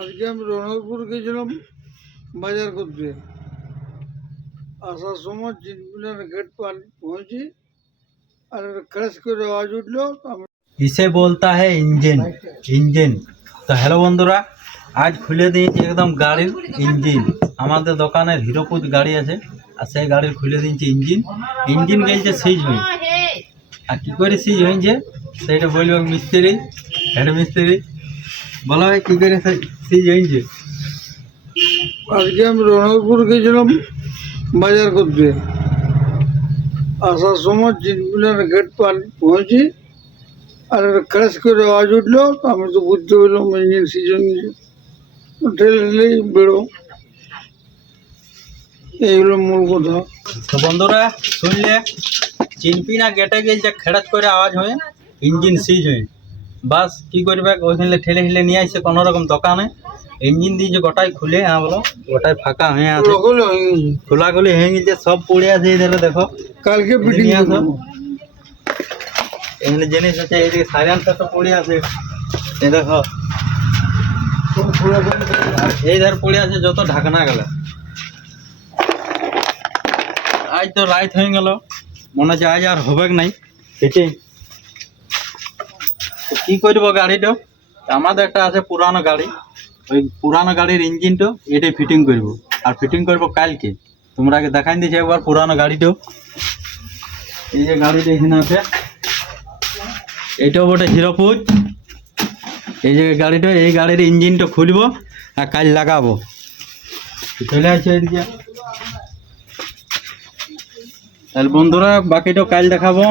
আজকে আমি রনকপুর গেছিলাম বাজার করতে। আসার সময় চিনপিনার গেট পার পৌঁছি আর একটা ক্র্যাশ করে আওয়াজ উঠলো। আমি इसे बोलता है इंजन। इंजन तो हेलो বন্ধুরা, আজ খুলে দিয়েছি একদম গাড়ির ইঞ্জিন। আমাদের দোকানের হিরোপুত গাড়ি আছে আর সেই গাড়ির খুলে দিয়েছি ইঞ্জিন। ইঞ্জিন গেছে সিজ হয়ে, আর কি করে সিজ হয়েছে সেইটা বলবে মিস্ত্রি, হেড মিস্ত্রি। বলা হয় কি করে সিজ হয়েছে। আজকে আমি রনকপুর গেছিলাম বাজার করতে। আসার সময় চিনপিনার গেট পার পৌঁছি আর একটা ক্র্যাশ করে আওয়াজ উঠলো। আমি তো বুঝতে পারলাম ইঞ্জিন সিজ হয়ে গেছে। ঠেলে ঠেলেই বেরো। এইগুলো মূল কথা। তো বন্ধুরা শুনলে, চিনপিনা গেটে গেছে খেড়াচ করে আওয়াজ হয়ে ইঞ্জিন সিজ হয়ে। বাস কি করবে, ওইখানে ঠেলে ঠেলে নিয়ে আসছে কোনো রকম দোকানে। ইঞ্জিন দিয়েছে গোটাই খুলে, হ্যাঁ বলো, গোটাই ফাঁকা হয়ে আছে, ওগুলো হয়ে গেছে। খোলাখুলি হয়ে গেছে, সব পড়ে আছে। এই ধরে দেখো, কালকে এখানে ফিটিং নিয়ে আসো। করবো। এখানে জিনিস আছে, এইদিকে সাইলেন্সার তো পড়ে আছে, এই দেখো। আর এই ধার পড়ে আছে যত ঢাকনা গেল। আজ তো রাত হয়ে গেল, মনে হচ্ছে আজ আর হবে নাই ফিটিং। তো কি করবো গাড়িটা, আমাদের একটা আছে পুরানো গাড়ি, ওই পুরানো গাড়ির ইঞ্জিনটা এটাই ফিটিং করব। আর ফিটিং করবো কালকে। তোমরা আগে দেখাই দিয়েছি একবার পুরানো গাড়িটাও। এই যে গাড়িটা এখানে আছে, এটাও বটে হিরোপুত। এই যে গাড়িটা, এই গাড়ির ইঞ্জিনটা খুলবো আর কাজ লাগাবো। চলে আসছে এদিকে। তাহলে বন্ধুরা বাকিটা কাল দেখাবো।